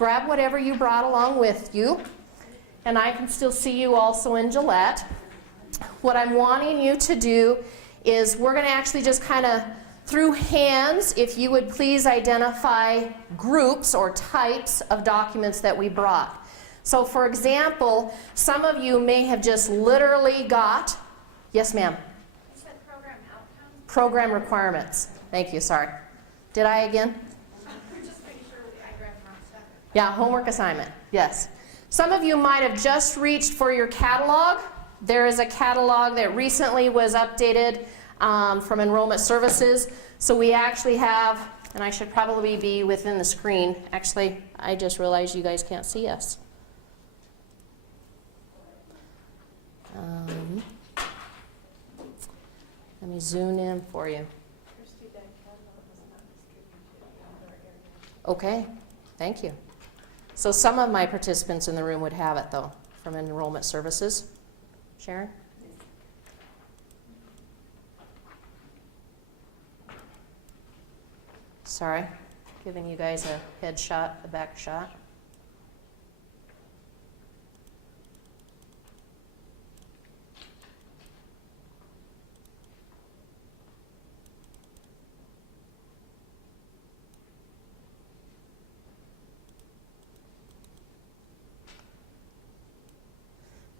grab whatever you brought along with you, and I can still see you also in Gillette. What I'm wanting you to do is we're going to actually just kind of, through hands, if you would please identify groups or types of documents that we brought. So for example, some of you may have just literally got, yes ma'am? You said program outcomes? Program requirements. Thank you, sorry. Did I again? Just making sure I grabbed the wrong stuff. Yeah, homework assignment, yes. Some of you might have just reached for your catalog. There is a catalog that recently was updated from Enrollment Services. So we actually have, and I should probably be within the screen. Actually, I just realized you guys can't see us. Let me zoom in for you. Okay, thank you. So some of my participants in the room would have it, though, from Enrollment Services. Sharon? Sorry, giving you guys a head shot, a back shot.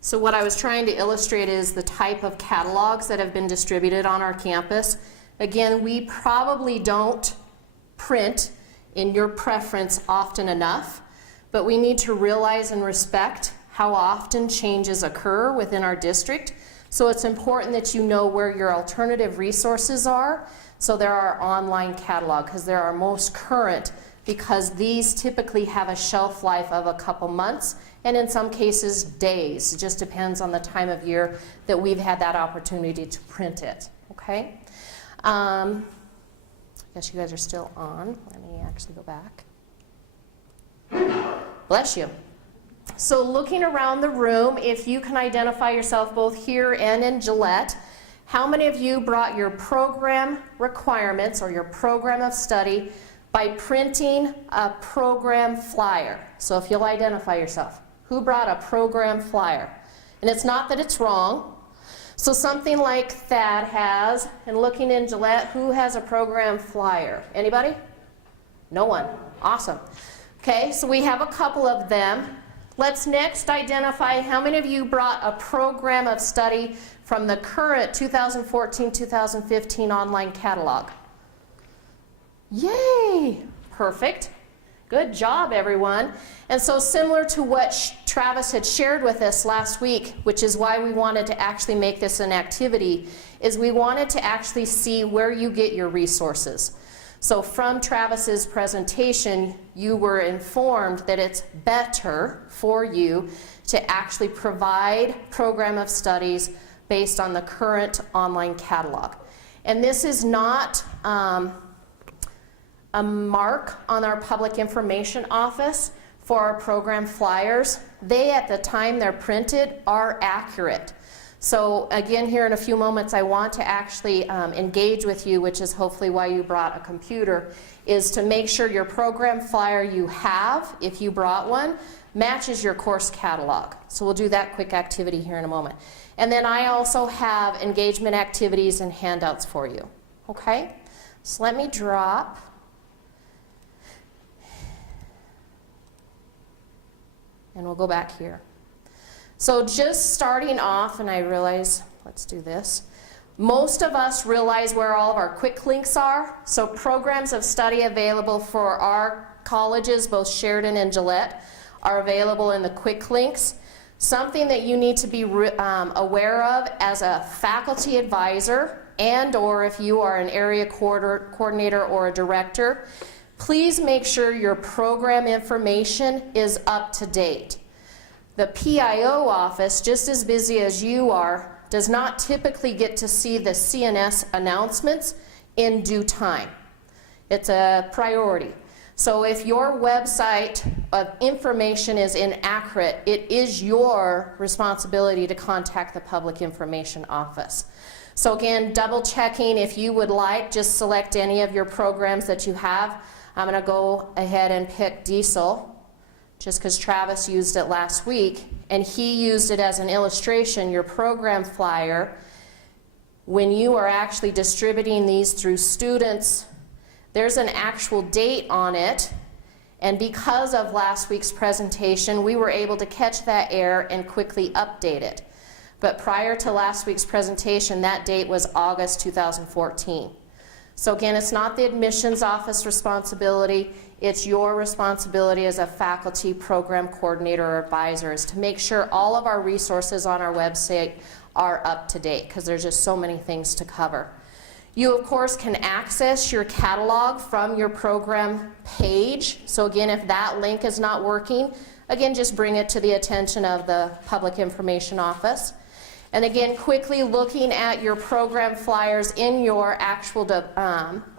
So what I was trying to illustrate is the type of catalogs that have been distributed on our campus. Again, we probably don't print in your preference often enough, but we need to realize and respect how often changes occur within our district. So it's important that you know where your alternative resources are. So there are online catalog, because they're our most current, because these typically have a shelf life of a couple months, and in some cases days. It just depends on the time of year that we've had that opportunity to print it, okay? I guess you guys are still on. Let me actually go back. Bless you. So looking around the room, if you can identify yourself both here and in Gillette, how many of you brought your program requirements or your program of study by printing a program flyer? So if you'll identify yourself. Who brought a program flyer? And it's not that it's wrong. So something like Thad has, and looking in Gillette, who has a program flyer? Anybody? No one. Awesome. Okay, so we have a couple of them. Let's next identify how many of you brought a program of study from the current 2014-2015 online catalog. Yay! Perfect. Good job, everyone. And so similar to what Travis had shared with us last week, which is why we wanted to actually make this an activity, is we wanted to actually see where you get your resources. So from Travis's presentation, you were informed that it's better for you to actually provide program of studies based on the current online catalog. And this is not a mark on our public information office for our program flyers. They, at the time they're printed, are accurate. So again, here in a few moments, I want to actually engage with you, which is hopefully why you brought a computer, is to make sure your program flyer you have, if you brought one, matches your course catalog. So we'll do that quick activity here in a moment. And then I also have engagement activities and handouts for you. Okay? So let me drop. And we'll go back here. So just starting off, and I realize, let's do this. Most of us realize where all of our quick links are. So programs of study available for our colleges, both Sheridan and Gillette, are available in the quick links. Something that you need to be aware of as a faculty advisor, and or if you are an area coordinator or a director, please make sure your program information is up to date. The PIO office, just as busy as you are, does not typically get to see the CNS announcements in due time. It's a priority. So if your website of information is inaccurate, it is your responsibility to contact the Public Information Office. So again, double checking. If you would like, just select any of your programs that you have. I'm going to go ahead and pick Diesel. just because Travis used it last week, and he used it as an illustration, your program flyer, when you are actually distributing these through students, there's an actual date on it, and because of last week's presentation, we were able to catch that error and quickly update it. But prior to last week's presentation, that date was August 2014. So again, it's not the admissions office responsibility, it's your responsibility as a faculty program coordinator or advisor is to make sure all of our resources on our website are up to date, because there's just so many things to cover. You, of course, can access your catalog from your program page. So again, if that link is not working, again, just bring it to the attention of the Public Information Office. And again, quickly looking at your program flyers in your actual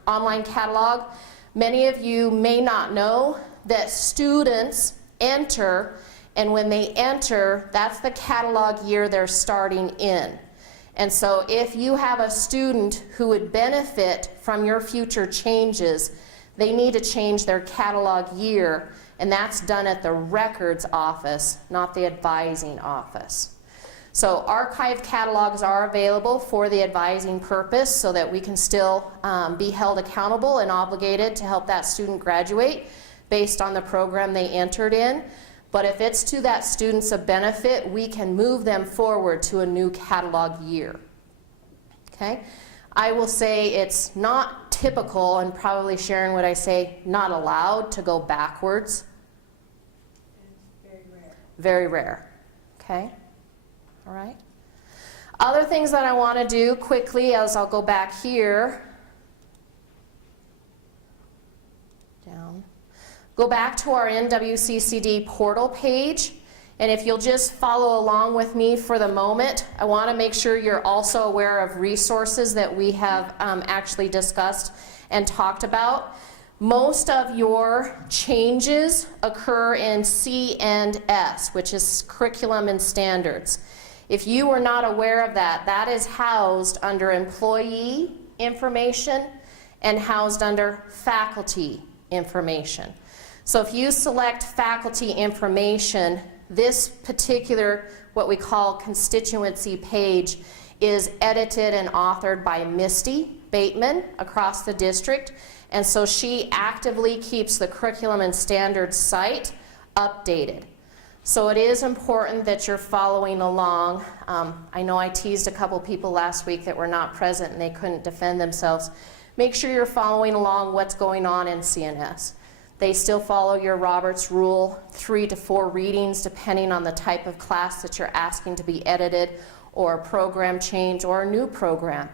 online catalog, many of you may not know that students enter, and when they enter, that's the catalog year they're starting in. And so if you have a student who would benefit from your future changes, they need to change their catalog year, and that's done at the records office, not the advising office. So archived catalogs are available for the advising purpose so that we can still be held accountable and obligated to help that student graduate based on the program they entered in. But if it's to that student's a benefit, we can move them forward to a new catalog year. Okay? I will say it's not typical, and probably Sharon would I say not allowed to go backwards. It's very rare. Very rare. Okay? All right. Other things that I want to do quickly as I'll go back here. Down. Go back to our NWCCD portal page, and if you'll just follow along with me for the moment, I want to make sure you're also aware of resources that we have actually discussed and talked about. Most of your changes occur in C and S, which is curriculum and standards. If you were not aware of that, that is housed under employee information and housed under faculty information. So if you select faculty information, this particular, what we call constituency page, is edited and authored by Misty Bateman across the district. And so she actively keeps the curriculum and standards site updated. So it is important that you're following along. I know I teased a couple people last week that were not present and they couldn't defend themselves. Make sure you're following along what's going on in CNS. They still follow your Roberts Rule, 3 to 4 readings depending on the type of class that you're asking to be edited, or a program change or a new program.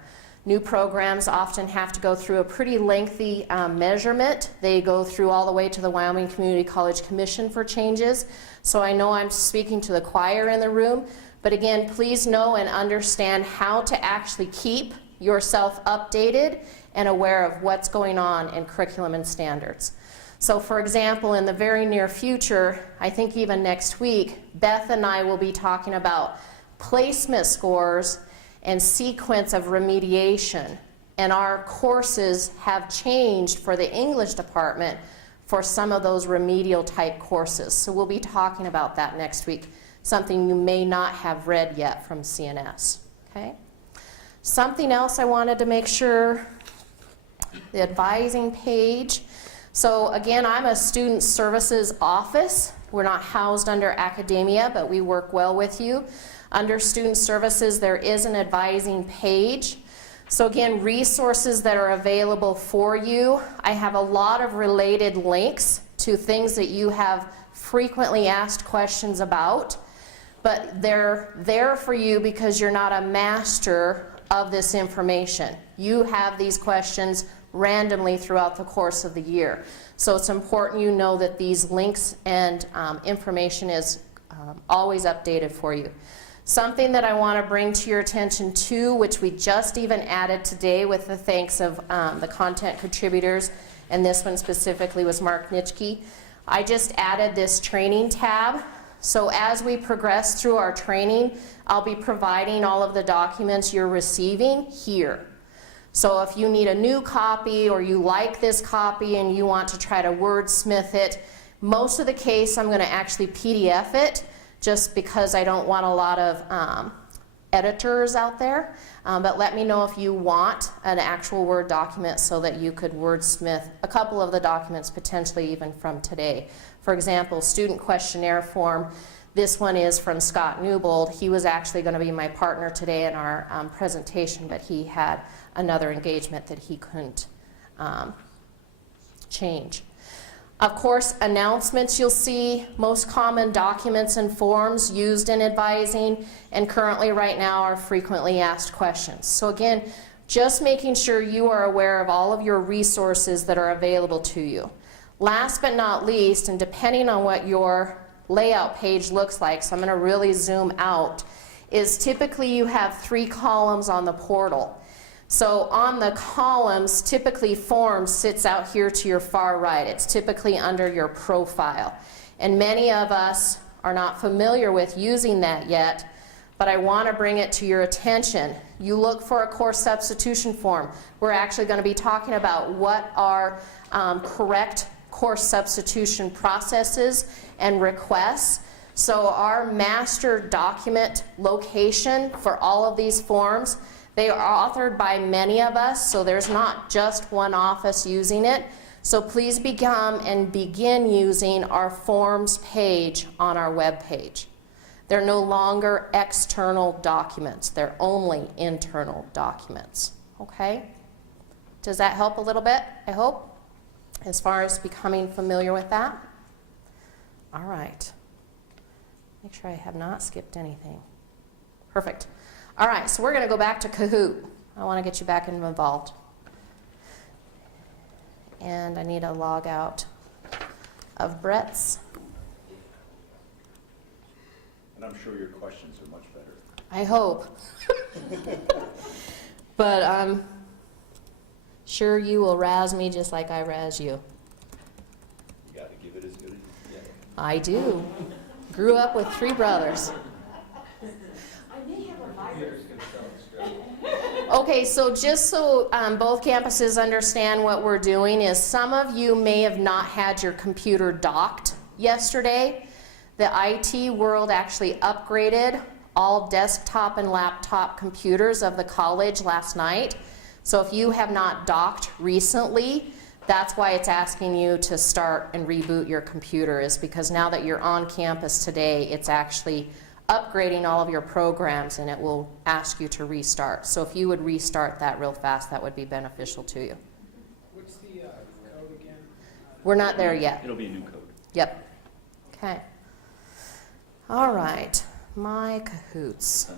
New programs often have to go through a pretty lengthy measurement. They go through all the way to the Wyoming Community College Commission for changes. So I know I'm speaking to the choir in the room, but again, please know and understand how to actually keep yourself updated and aware of what's going on in curriculum and standards. So for example, in the very near future, I think even next week, Beth and I will be talking about placement scores and sequence of remediation. And our courses have changed for the English department for some of those remedial type courses. So we'll be talking about that next week, something you may not have read yet from CNS. Okay? Something else I wanted to make sure, the advising page. So again, I'm a student services office. We're not housed under academia, but we work well with you. Under student services, there is an advising page. So again, resources that are available for you. I have a lot of related links to things that you have frequently asked questions about, but they're there for you because you're not a master of this information. You have these questions randomly throughout the course of the year. So it's important you know that these links and information is always updated for you. Something that I want to bring to your attention too, which we just even added today with the thanks of the content contributors, and this one specifically was Mark Nitschke. I just added this training tab. So as we progress through our training, I'll be providing all of the documents you're receiving here. So if you need a new copy or you like this copy and you want to try to wordsmith it, Most of the case, I'm going to actually PDF it just because I don't want a lot of editors out there. But let me know if you want an actual Word document so that you could wordsmith a couple of the documents, potentially even from today. For example, student questionnaire form. This one is from Scott Newbold. He was actually going to be my partner today in our presentation, but he had another engagement that he couldn't change. Of course, announcements you'll see, most common documents and forms used in advising, and currently right now are frequently asked questions. So again, just making sure you are aware of all of your resources that are available to you. Last but not least, and depending on what your layout page looks like, so I'm going to really zoom out, is typically you have 3 columns on the portal. So on the columns, typically forms sits out here to your far right. It's typically under your profile. And many of us are not familiar with using that yet, but I want to bring it to your attention. You look for a course substitution form. We're actually going to be talking about what are correct course substitution processes and requests. So our master document location for all of these forms, they are authored by many of us, so there's not just one office using it. So please begin using our forms page on our web page. They're no longer external documents, they're only internal documents. Okay? Does that help a little bit, I hope, as far as becoming familiar with that? All right. Make sure I have not skipped anything. Perfect. All right, so we're going to go back to Kahoot. I want to get you back involved. And I need a log out of Brett's. And I'm sure your questions are much better. I hope. But I'm sure you will razz me just like I razz you. You got to give it as good as you can get. I do. Grew up with 3 brothers. Okay, so just so both campuses understand what we're doing is some of you may have not had your computer docked yesterday. The IT world actually upgraded all desktop and laptop computers of the college last night. So if you have not docked recently, that's why it's asking you to start and reboot your computer, is because now that you're on campus today, it's actually upgrading all of your programs and it will ask you to restart. So if you would restart that real fast, that would be beneficial to you. What's the code again? We're not there yet. It'll be a new code. Yep. Okay. All right. My Kahoots. It's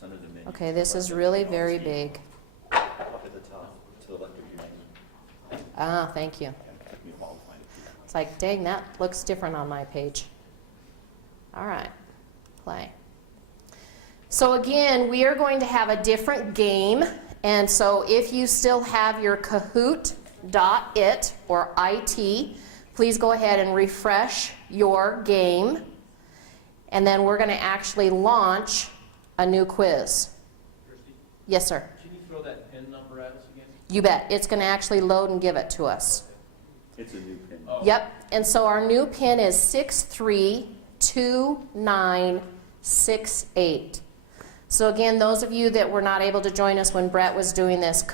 under the menu. Okay, this is really very big. Up at the top, to the left of your name. Ah, thank you. Okay, took me a while to find it. It's like, dang, that looks different on my page. All right. Play. So again, we are going to have a different game, and so if you still have your Kahoot.it or IT, please go ahead and refresh your game, and then we're going to actually launch a new quiz. Kirsty, Yes, sir. can you throw that PIN number at us again? You bet. It's going to actually load and give it to us. It's a new pin. Oh. Yep. And so our new pin is 632968. So again, those of you that were not able to join us when Brett was doing this,